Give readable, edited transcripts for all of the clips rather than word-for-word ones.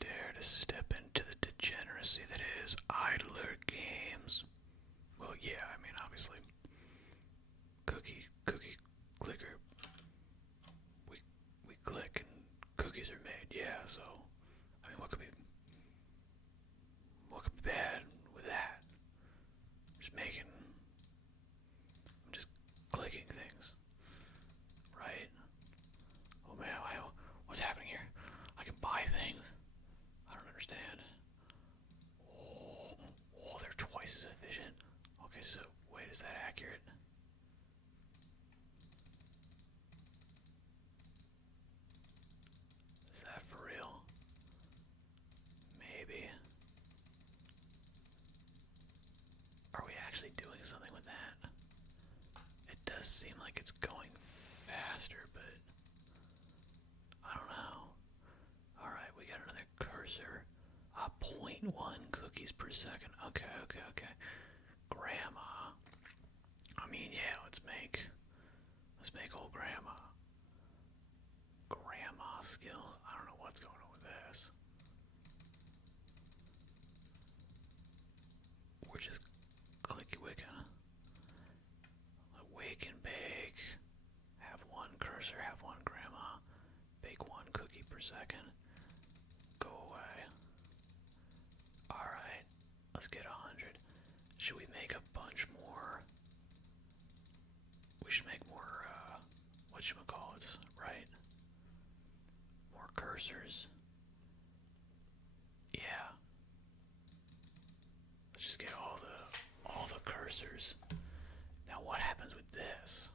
dare to step into the degeneracy that is idler games. Well, yeah, I mean, obviously, cookie clicker. We we click and cookies are made. Yeah, so I mean, what could be bad with that? Just making, I'm just clicking things, right? Oh man, what's happening here? I can buy things. I don't understand. Oh, they're twice as efficient. Okay, so wait, is that accurate? Is that for real? Maybe. Are we actually doing something with that? It does seem like it's going faster, but I don't know. Alright, we got another cursor. 0.1 cookies per second. Okay. Grandma. I mean, yeah, let's make old grandma. Grandma skills. I don't know what's going on with this. We're just clicky wicking. Wake and bake. Have one cursor, have one grandma. Bake one cookie per second. Go away. Alright, let's get 100. Should we make a bunch more? We should make more, whatchamacallits, right? More cursors. Yeah. Let's just get all the cursors. Now what happens with this?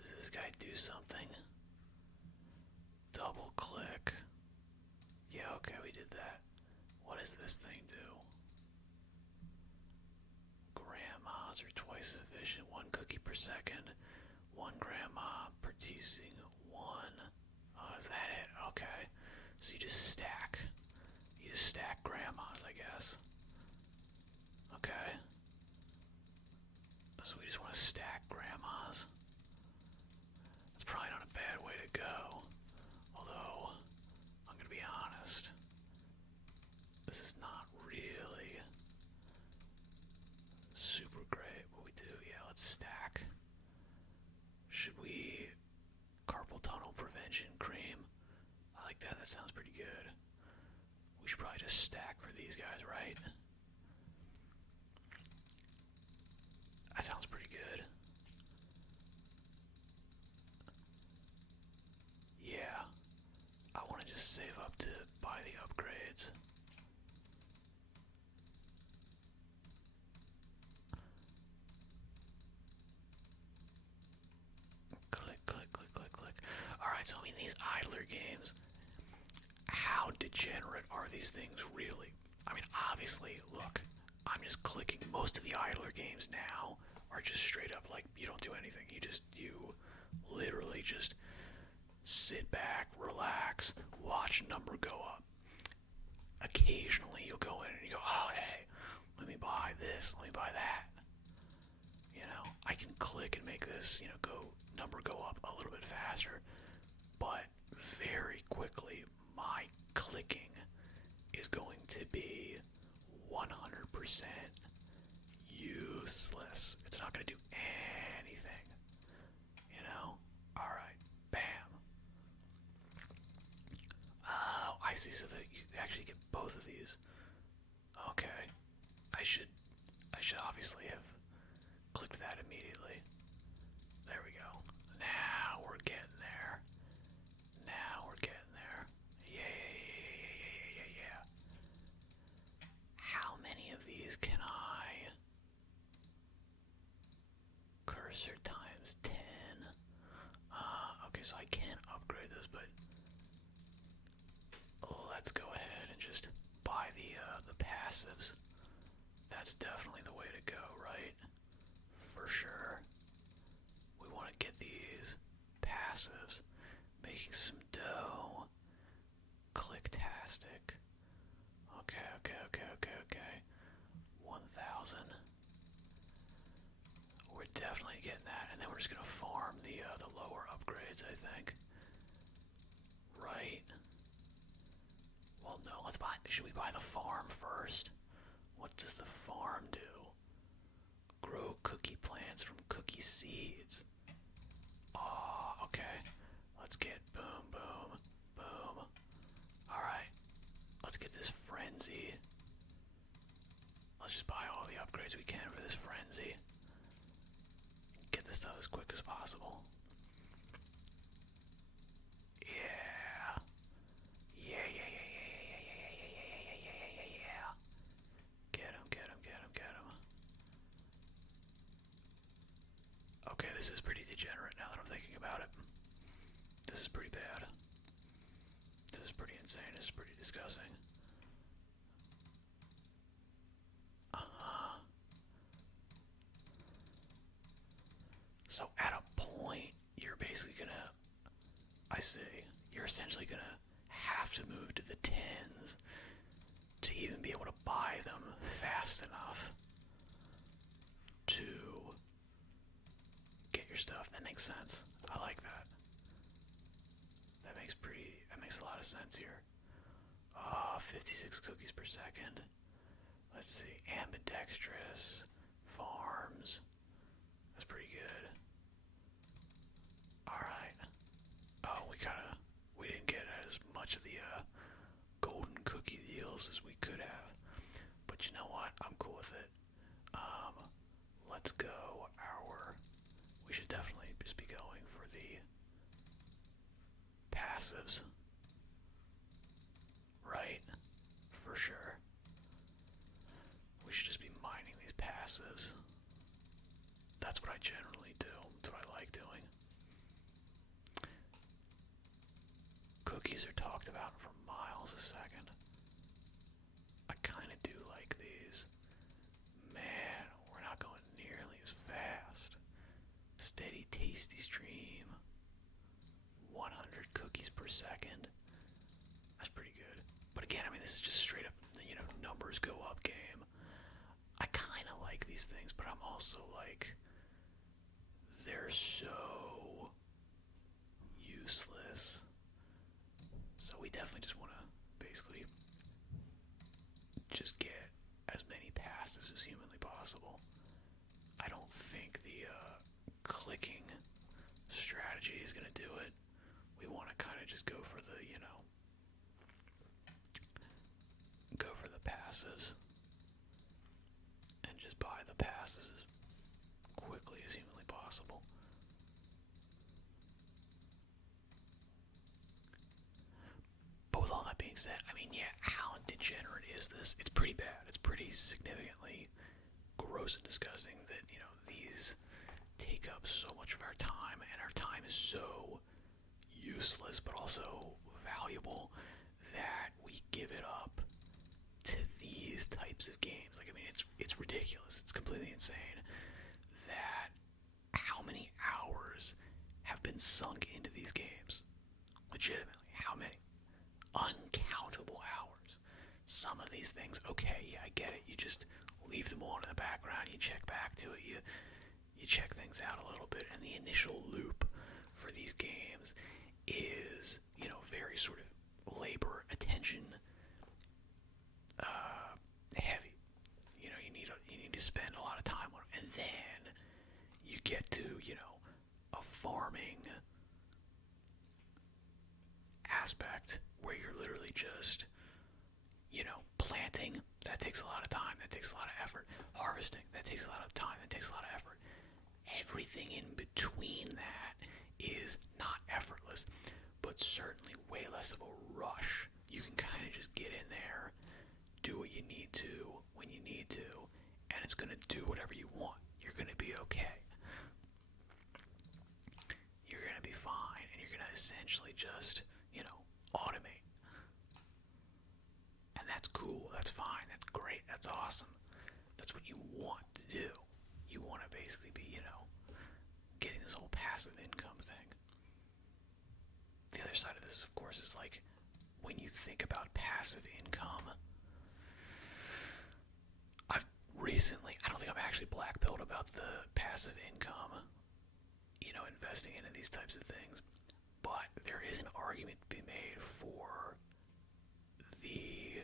Does this guy do something? Double click. Yeah, okay, we did that. What does this thing do? Grandmas are twice as efficient. One cookie per second. One grandma producing one. Oh, is that it? Okay. So you just stack. You just stack grandmas, I guess. Okay. So we just want to stack grandmas. That's probably not a bad way to go. Although, I'm gonna be honest. This is not really super great. What we do, yeah, let's stack. Should we carpal tunnel prevention cream? I like that. That sounds pretty good. We should probably just stack for these guys, right? That sounds pretty good. Yeah. I want to just save up to buy the upgrades. Click. Alright, so I mean, these idler games, how degenerate are these things really? I mean, obviously, look, I'm just clicking. Most of the idler games now are just straight up like, you don't do anything. You literally just sit back, relax, watch number go up. Occasionally you'll go in and you go, oh hey, let me buy this, let me buy that. You know, I can click and make this, number go up a little bit faster, but very quickly my clicking is going to be 100% useless. It's not going to do anything. Alright, bam. Oh, I see, so that you actually get both of these. Okay. I should obviously have clicked that immediately. There we go. Now we're getting there. Yeah. How many of these can I? Cursor times 10. Okay, so I can't upgrade this, but let's go ahead and just buy the passives. That's definitely the way to go, right? For sure. We want to get these passives, making some dough. Clicktastic. Okay. 1,000. We're definitely getting that, and then we're just gonna farm the lower upgrades, I think. Right. let's buy. Should we buy the farm first? What does the farm do? Grow cookie plants from cookie seeds. Oh, okay. Let's get boom, boom, boom. Alright. Let's get this frenzy. Let's just buy all the upgrades we can for this frenzy. Get this stuff as quick as possible. Yeah. Yeah, yeah, yeah, yeah, yeah, yeah, yeah, yeah, yeah, yeah, yeah, yeah, yeah. Get him, get him, get him, get him. Okay, this is pretty degenerate now that I'm thinking about it. This is pretty bad. This is pretty insane. This is pretty disgusting. Uh-huh. So at a point, you're basically gonna, I see, you're essentially gonna have to move to the 10s to even be able to buy them fast enough to get your stuff. That makes sense. I like that. That makes a lot of sense here. 56 cookies per second. Let's see, ambidextrous, farms. That's pretty good. Alright. Oh, we didn't get as much of the golden cookie deals as we could have. But you know what? I'm cool with it. Let's go we should definitely just be going for the passives. Right? For sure. We should just be mining these passives. That's what I generally do. That's what I like doing. Cookies are talked about for miles a second. I kind of do like these. Man, we're not going nearly as fast. Steady, tasty stream. 100 cookies per second. That's pretty good. But again, I mean, this is just straight up, numbers go up game. I kind of like these things, but I'm also like, they're so useless. So we definitely just want to basically just get as many passes as humanly possible. I don't think the clicking strategy is going to do it. We want to kind of just go for the, go for the passes. And just buy the passes as quickly as humanly possible. But with all that being said, I mean, yeah, how degenerate is this? It's pretty bad. It's pretty significantly gross and disgusting that, these take up so much of our time, and our time is so useless but also valuable that we give it up to these types of games. Like, I mean, it's ridiculous. It's completely insane that how many hours have been sunk into these games. Legitimately, how many? Uncountable hours. Some of these things, okay, yeah, I get it. You just leave them on in the background. You check back to it. You check things out a little bit, and the initial loop for these games is, very sort of labor, attention, heavy. You need to spend a lot of time on it, and then you get to, a farming aspect where you're literally just, planting. That takes a lot of time. That takes a lot of effort. Harvesting. That takes a lot of time. That takes a lot of effort. Everything in between that is not effortless, but certainly way less of a rush. You can kind of just get in there, do what you need to when you need to, and it's going to do whatever you want. You're going to be okay. You're going to be fine, and you're going to essentially just, automate. And that's cool. That's fine. That's great. That's awesome. That's what you want to do. You want to basically be, getting this whole passive income thing. The other side of this, of course, is like, when you think about passive income, I don't think I'm actually black-pilled about the passive income, investing into these types of things, but there is an argument to be made for the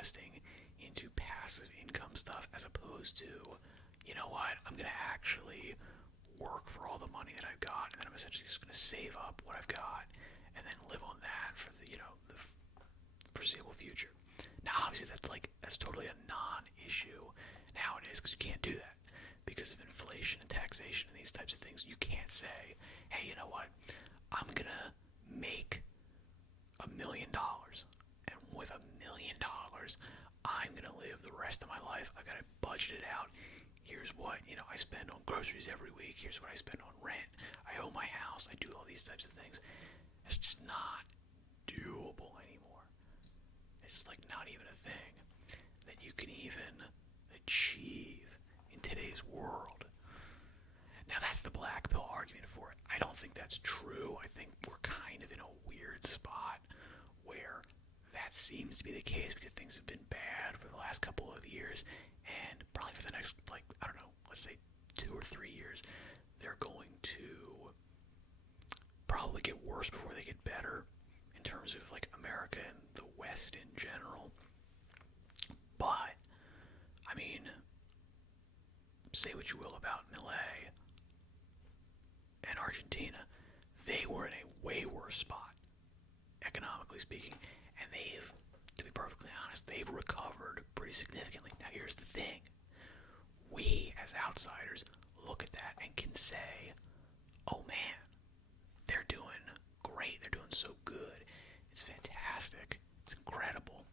investing into passive income stuff as opposed to, you know what, I'm going to actually work for all the money that I've got, and then I'm essentially just going to save up what I've got and then live on that for the, the foreseeable future. Now, obviously, that's totally a non-issue nowadays because you can't do that because of inflation and taxation and these types of things. You can't say, hey, you know what, I'm going to make $1 million, and with $1 million, I'm going to live the rest of my life. I've got to budget it out. Here's what, I spend on groceries every week. Here's what I spend on rent. I own my house. I do all these types of things. It's just not doable anymore. It's like not even a thing that you can even achieve in today's world. Now that's the black pill argument for it. I don't think that's true. I think we're kind of in a weird spot where that seems to be the case because things have been bad for the last couple of years, and probably for the next, I don't know, let's say 2 or 3 years, they're going to probably get worse before they get better in terms of America and the West in general. But, I mean, say what you will about Milei and Argentina, they were in a way worse spot, economically speaking, and they've, to be perfectly honest, they've recovered pretty significantly. Now here's the thing. We, as outsiders, look at that and can say, oh man, they're doing great, they're doing so good, it's fantastic, it's incredible,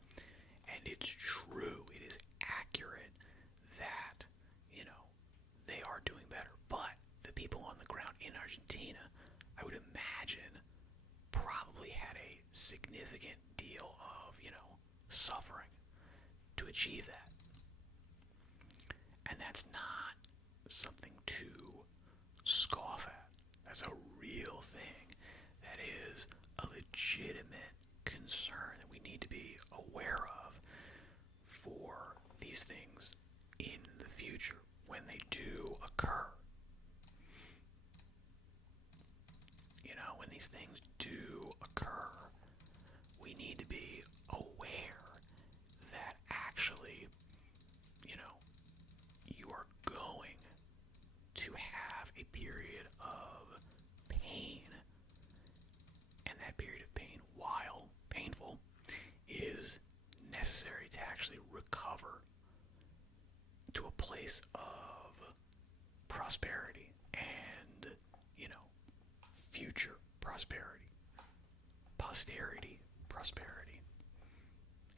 and it's true, it is accurate that, they are doing better. But the people on the ground in Argentina, I would imagine, probably had a significant deal of, suffering to achieve that. And that's not something to scoff at. That's a real thing. That is a legitimate concern that we need to be aware of for these things in the future when they do occur. When these things do occur, we need to be aware that actually, you are going to have a period of pain, and that period of pain, while painful, is necessary to actually recover to a place of prosperity and, future prosperity, posterity prosperity,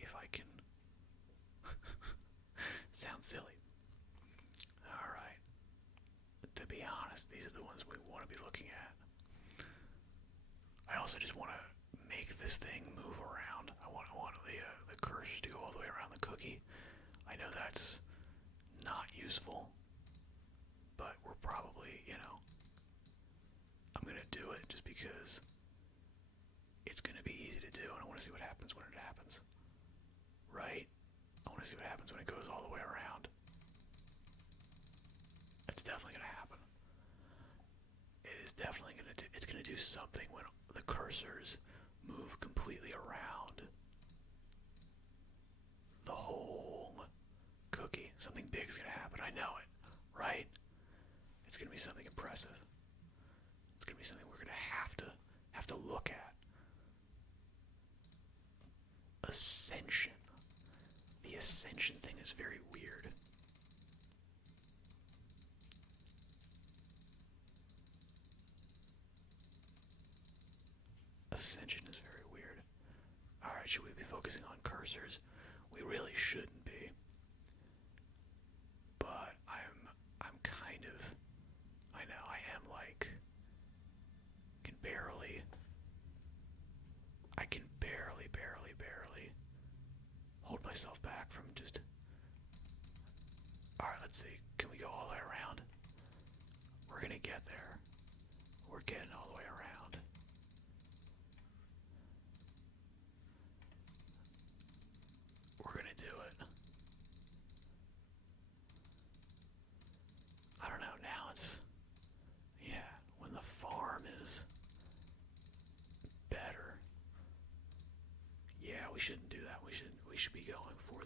if I can sound silly. Alright, to be honest, these are the ones we want to be looking at. I also just want to make this thing move around. I want the cursor to go all the way around the cookie. I know that's not useful, but we're probably, I'm going to do it just because it's going to be easy to do, and I want to see what happens when it happens. Right? I want to see what happens when it goes all the way around. It's definitely going to happen. It is definitely going to do, it's going to do something when the cursors move completely around the whole cookie. Something big is going to happen. I know it. Right? It's going to be something impressive. It's going to be something we're going to have to look at. Ascension. The ascension thing is very weird. Ascension is very weird. Alright, should we be focusing on cursors? We really shouldn't be. But I'm kind of, I know, I am I can barely hold myself back from just, alright, let's see, can we go all the way around? We're gonna get there. We're getting all the way around. We're gonna do it. I don't know, now it's, yeah, when the farm is better. Yeah, we shouldn't do that. We should be going for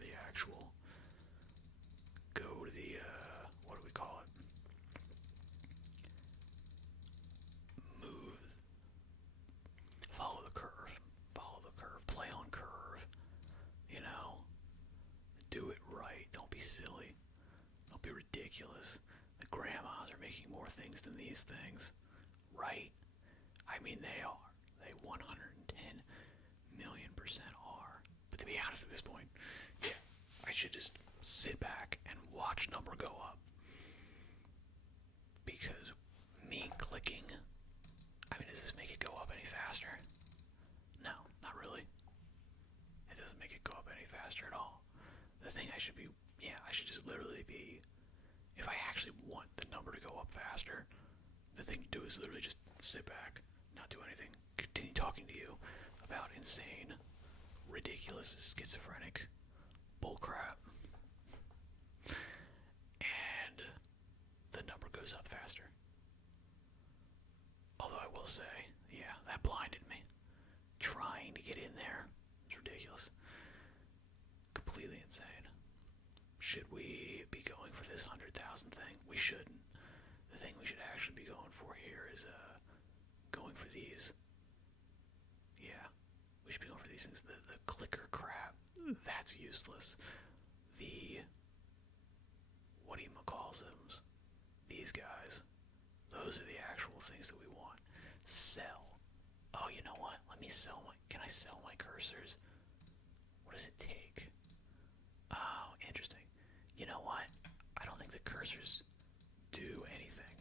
be ridiculous. The grandmas are making more things than these things, right? I mean, they are. They 110 million% are. But to be honest at this point, yeah, I should just sit back and watch number go up. Because me clicking, I mean, does this make it go up any faster? No, not really. It doesn't make it go up any faster at all. The thing I should be, yeah, I should just literally be, if I actually want the number to go up faster, the thing to do is literally just sit back, not do anything, continue talking to you about insane, ridiculous, schizophrenic bullcrap, and the number goes up faster. Although I will say, yeah, that blinded me. Trying to get in there, it's ridiculous. Completely insane. Should we be going for this 100,000 thing? We shouldn't. The thing we should actually be going for here is going for these. Yeah, we should be going for these things. The clicker crap, that's useless. The whatchamacallsums, these guys, those are the actual things that we want. Sell. Oh, you know what? Let me sell my. Can I sell my cursors? What does it take? Oh, interesting. You know what? I don't think the cursors do anything.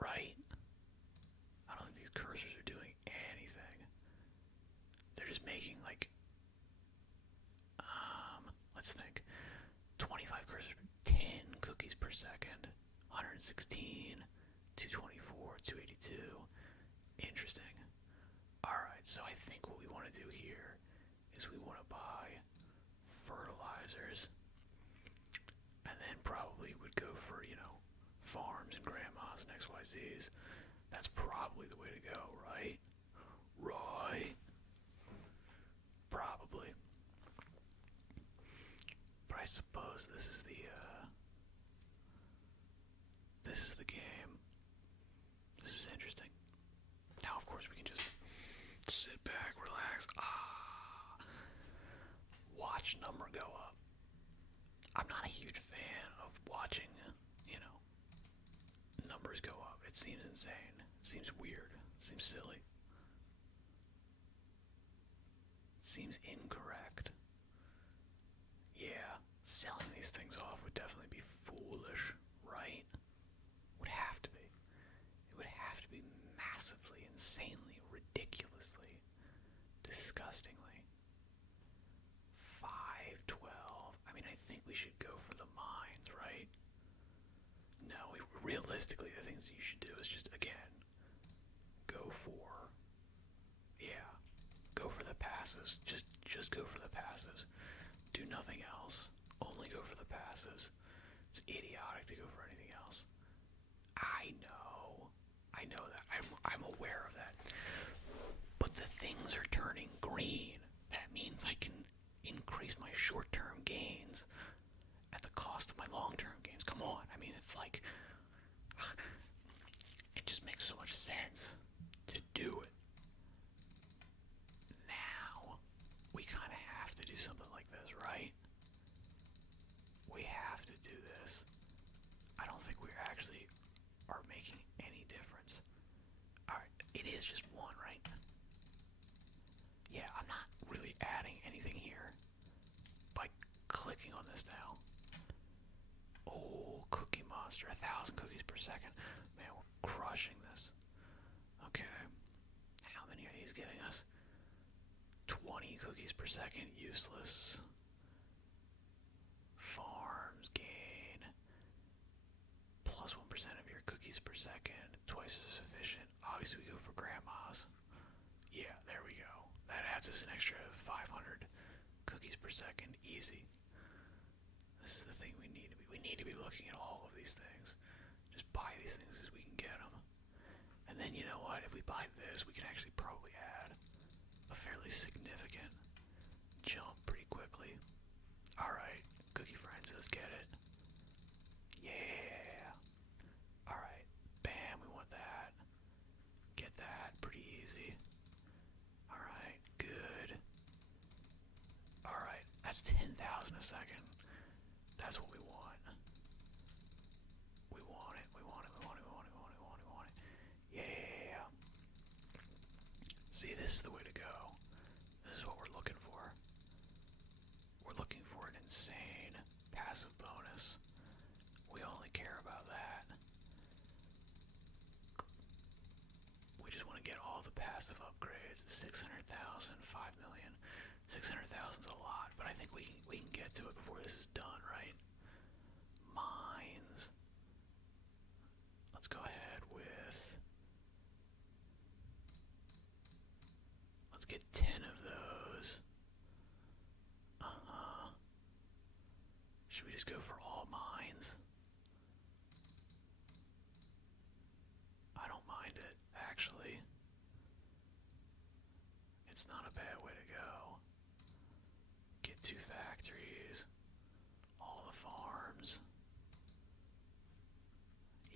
Right? I don't think these cursors are doing anything. They're just making like, let's think. 25 cursors, 10 cookies per second, 116, 224, 282. Interesting. Alright, so I think what we want to do here is we want to buy fertilizers, and then probably would go for, farms and grandmas and XYZs. That's probably the way to go, right? Right. Probably. But I suppose this is the game. This is interesting. Now, of course, we can just sit back, relax, watch number go up. I'm not a huge fan of watching, numbers go up. It seems insane. It seems weird. It seems silly. It seems incorrect. Yeah, selling these things off would definitely be foolish, right? Would have to be. It would have to be massively, insanely, ridiculously, disgustingly. 512. I mean, I think we should go for the mines, right? No, realistically, the things you should do is just, again, go for, yeah, go for the passives. Just go for the passives. Do nothing else. Only go for the passives. It's idiotic to go for anything else. I know that. I'm aware of that. But the things are turning green. That means I can increase my short-term gains at the cost of my long-term gains. Come on. I mean, it's like, it just makes so much sense to do it. Now, we kind of have to do something like this, right? We have to do this. I don't think we actually are making any difference. Alright, it is just one, right? Yeah, I'm not really adding anything here by clicking on this now. Oh, Cookie Monster, 1,000 cookies per second. Man, we're crushing this. Okay. How many are these giving us? 20 cookies per second, useless. Farms gain plus 1% of your cookies per second, twice as efficient. Obviously, we go for grandmas. Yeah, there we go. That adds us an extra 500 cookies per second, easy. This is the thing we need to be. We need to be looking at all of these things. Just buy these things as we can get them. And then, you know what? If we buy this, we can actually probably add a fairly significant jump pretty quickly. Alright, cookie friends, let's get it. Yeah. Alright, bam, we want that. Get that, pretty easy. Alright, good. Alright, that's That's 10,000 a second. That's what we want. We want it. We want it. We want it. We want it. We want it. We want it. We want it. Yeah. See, this is the way to go. This is what we're looking for. We're looking for an insane passive bonus. We only care about that. We just want to get all the passive upgrades. 600,000, 5 million. 600,000 is a lot, but I think we can get to it before this is done, right? Mines. Let's go ahead with... Let's get 10 of those. Should we just go for all mines? I don't mind it, actually. It's not a bad way to go. Get 2 factories. All the farms.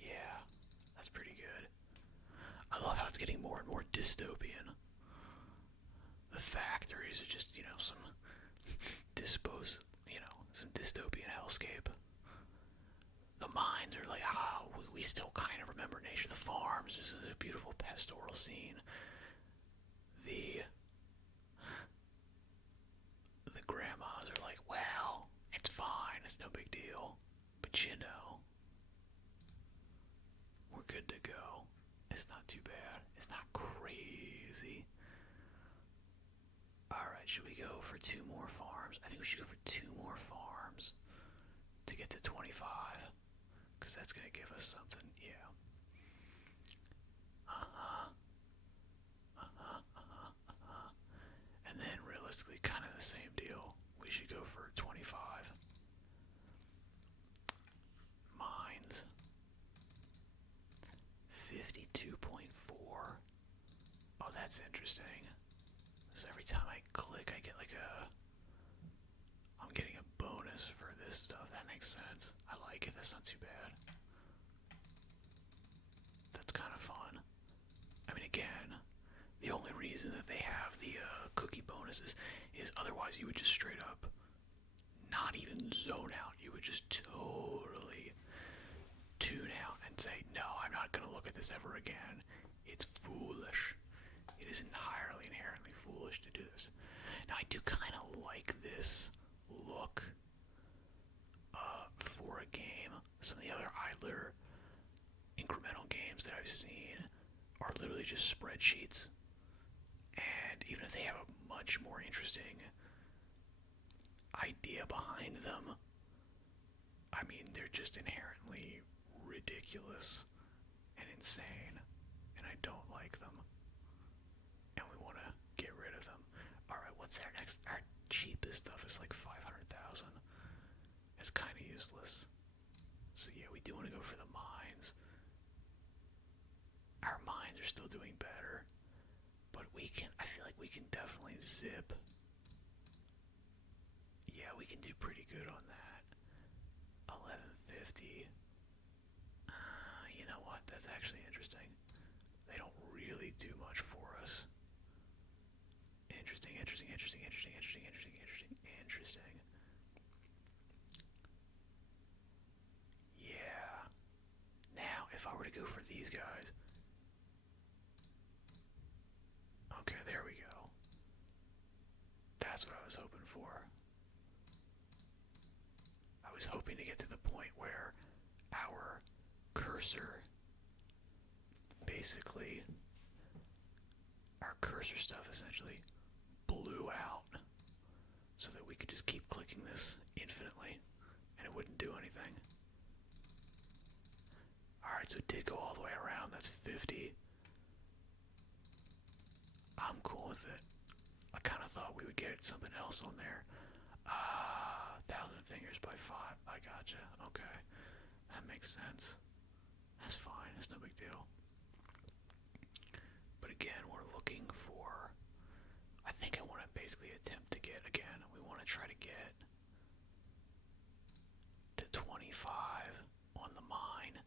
Yeah, that's pretty good. I love how it's getting more and more dystopian. The factories are just, some some dystopian hellscape. The mines are like, we still kind of remember nature. The farms, this is a beautiful pastoral scene. The grandmas are like, well, it's fine, it's no big deal. But we're good to go. It's not too bad. It's not crazy. Alright, should we go for 2 more farms? I think we should go for 2 more farms to get to 25. Because that's going to give us something, yeah. And then realistically, kind of the same deal. We should go for 25. Mines. 52.4. Oh, that's interesting. So every time I click, I get like I'm getting a bonus for this stuff. That makes sense. I like it. That's not too bad. That's kind of fun. I mean, again, the only reason that they have the cookie bonuses is otherwise you would just straight up not even zone out. You would just totally tune out and say, no, I'm not going to look at this ever again. It's foolish. It is entirely, inherently foolish to do this. Now, I do kind of like this look for a game. Some of the other idler incremental games that I've seen are literally just spreadsheets. And even if they have a much more interesting idea behind them, I mean, they're just inherently ridiculous and insane. And I don't like them. And we want to get rid of them. Alright, what's our next? Our cheapest stuff is like 500,000. It's kind of useless. So yeah, we do want to go for the mines. Our mines are still doing better. But I feel like we can definitely zip. Yeah, we can do pretty good on that. 1150. You know what? That's actually interesting. They don't really do much for us. Interesting. Yeah. Now, if I were to go for these guys. Okay, there we go. That's what I was hoping for. I was hoping to get to the point where our cursor, basically, our cursor stuff essentially blew out so that we could just keep clicking this infinitely and it wouldn't do anything. Alright, so it did go all the way around. That's 50. I'm cool with it. I kind of thought we would get something else on there. 1,000 fingers by 5. I gotcha. Okay. That makes sense. That's fine. That's no big deal. But again, we're looking for... I think I want to basically attempt to get, again, we want to try to get to 25 on the mine,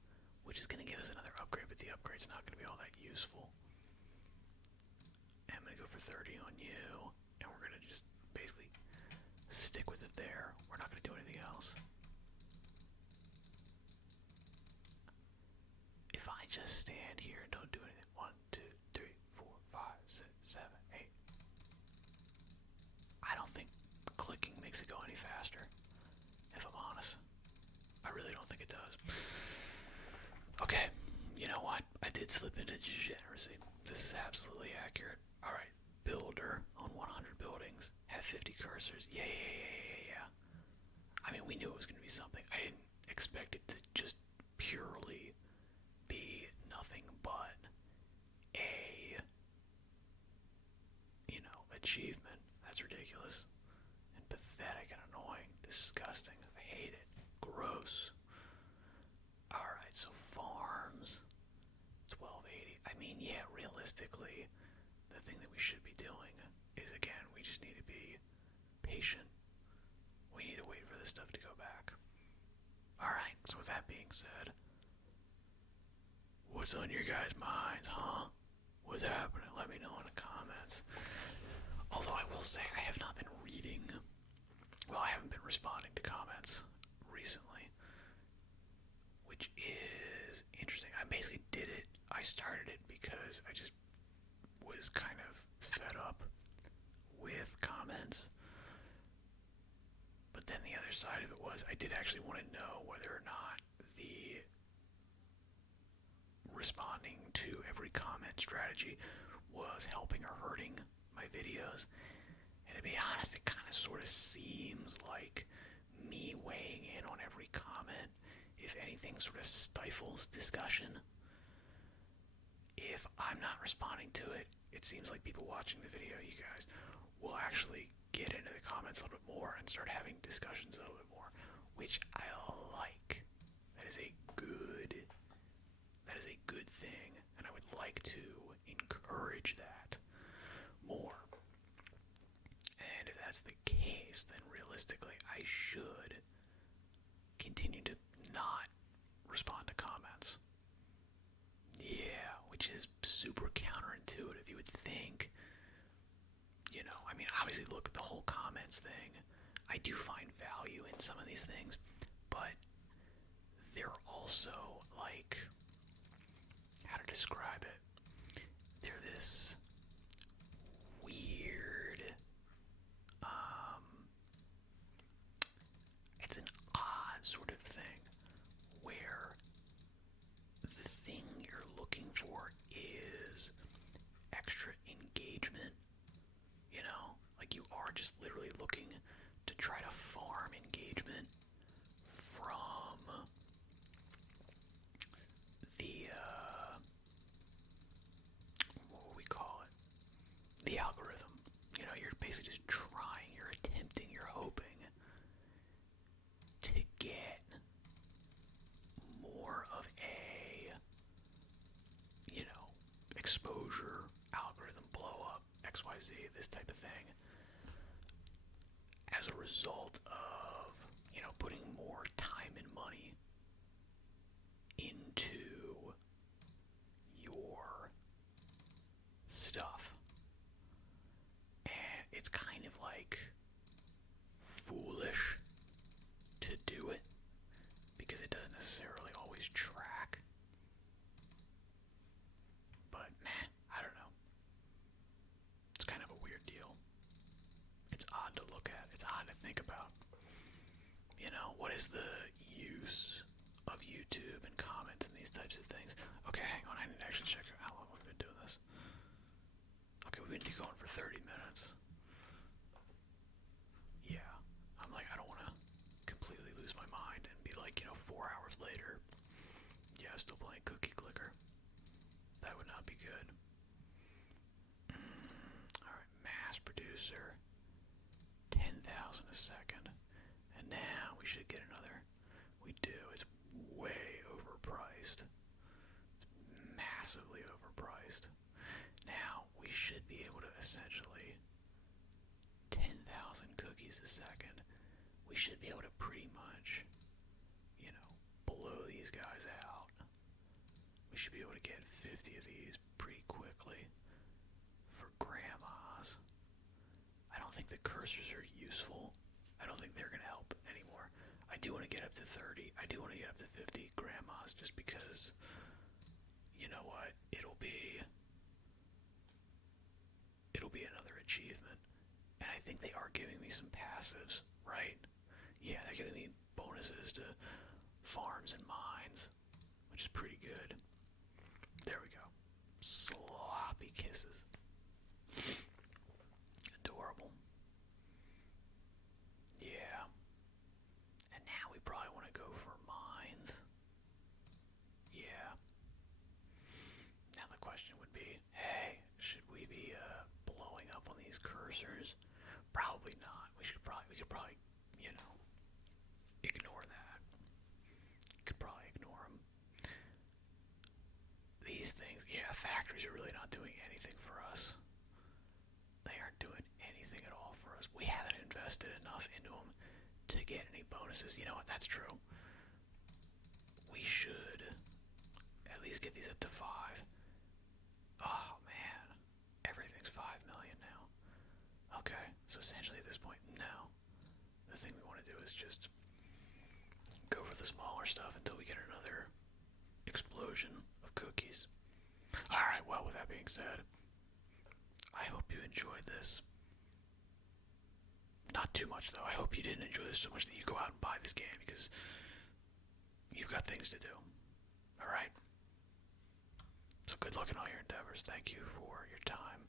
which is going to give us another upgrade, but the upgrade's not going to be all that useful. And I'm going to go for 30 on you, and we're going to just basically stick with it there. We're not going to do anything else. If I just stand here and don't do anything, 1, 2, 3, 4, 5, 6, 7, 8. I don't think clicking makes it go any faster, if I'm honest. I really don't think it does. Okay, you know what? I did slip into degeneracy. This is absolutely accurate. Alright, builder on 100 buildings. Have 50 cursors. Yeah. I mean, we knew it was going to be something. I didn't expect it to just purely be nothing but a, achievement. That's ridiculous. And pathetic and annoying. Disgusting. I hate it. Gross. Alright, so farms. 1280. I mean, yeah, realistically, the thing that we should be doing is, again, we just need to be patient. We need to wait for this stuff to go back. Alright, so with that being said, what's on your guys' minds, huh? What's happening? Let me know in the comments. Although I will say I have not been reading, well, I haven't been responding to comments recently, which is interesting. I basically did it, I started it because I just was kind of fed up with comments. But then the other side of it was I did actually want to know whether or not the responding to every comment strategy was helping or hurting my videos. And to be honest, it kind of sort of seems like me weighing in on every comment, if anything, sort of stifles discussion. If I'm not responding to it, it seems like people watching the video, you guys, will actually get into the comments a little bit more and start having discussions a little bit more, which I like. That is a good thing, and I would like to encourage that more. And if that's the case, then realistically I should continue to not respond to comments. Yeah, which is super counterintuitive. You would think, I mean, obviously, look, the whole comments thing, I do find value in some of these things, but they're also, like, how to describe it? They're this weird, it's an odd sort of thing where the thing you're looking for is extra engagement. Like you are just literally looking to try to farm engagement from the, what would we call it? The algorithm. You're basically just trying, you're attempting, you're hoping to get more of a, exposure, algorithm, blow up, XYZ, this type of thing, as a result of, putting more time and money into your stuff. And it's kind of like foolish to do it because it doesn't necessarily always track. But man, I don't know. It's kind of a weird deal. It's odd to look at. It's odd to think about. What is the use of YouTube and comments and these types of things? Okay, hang on. I need to actually check how long we've been doing this. Okay, we've been going for 30 minutes. Yeah. I'm like, I don't want to completely lose my mind and be like, 4 hours later. Yeah, I'm still playing Cookie Clicker. That would not be good. Alright, mass producer. 10,000 a second. And now we should get another. We do. It's way overpriced. It's massively overpriced. Now, we should be able to essentially 10,000 cookies a second. We should be able to pretty much, blow these guys out. We should be able to get 50 of these pretty quickly for grandmas. I don't think the cursors are useful I don't think they're gonna help anymore. I do want to get up to 30. I do want to get up to 50 grandmas just because, you know what? It'll be another achievement. And I think they are giving me some passives, right? Yeah, they're giving me bonuses to farms and mines, which is pretty good. There we go. Sloppy kisses. Adorable. Yeah. And now we probably want to go for mines. Yeah. Now the question would be, hey, should we be blowing up on these cursors? Probably not. We could probably, you know, ignore that. Could probably ignore them. These things, yeah, factories are really not doing anything for us. They aren't doing anything at all for us. We haven't invested enough into them to get any bonuses. You know what? That's true. We should at least get these up to 5. Oh man, everything's 5 million now. Okay, so essentially at this point, now the thing we want to do is just go for the smaller stuff until we get another explosion of cookies. Alright, well, with that being said, I hope you enjoyed this. Not too much, though. I hope you didn't enjoy this so much that you go out and buy this game because you've got things to do. Alright? So good luck in all your endeavors. Thank you for your time.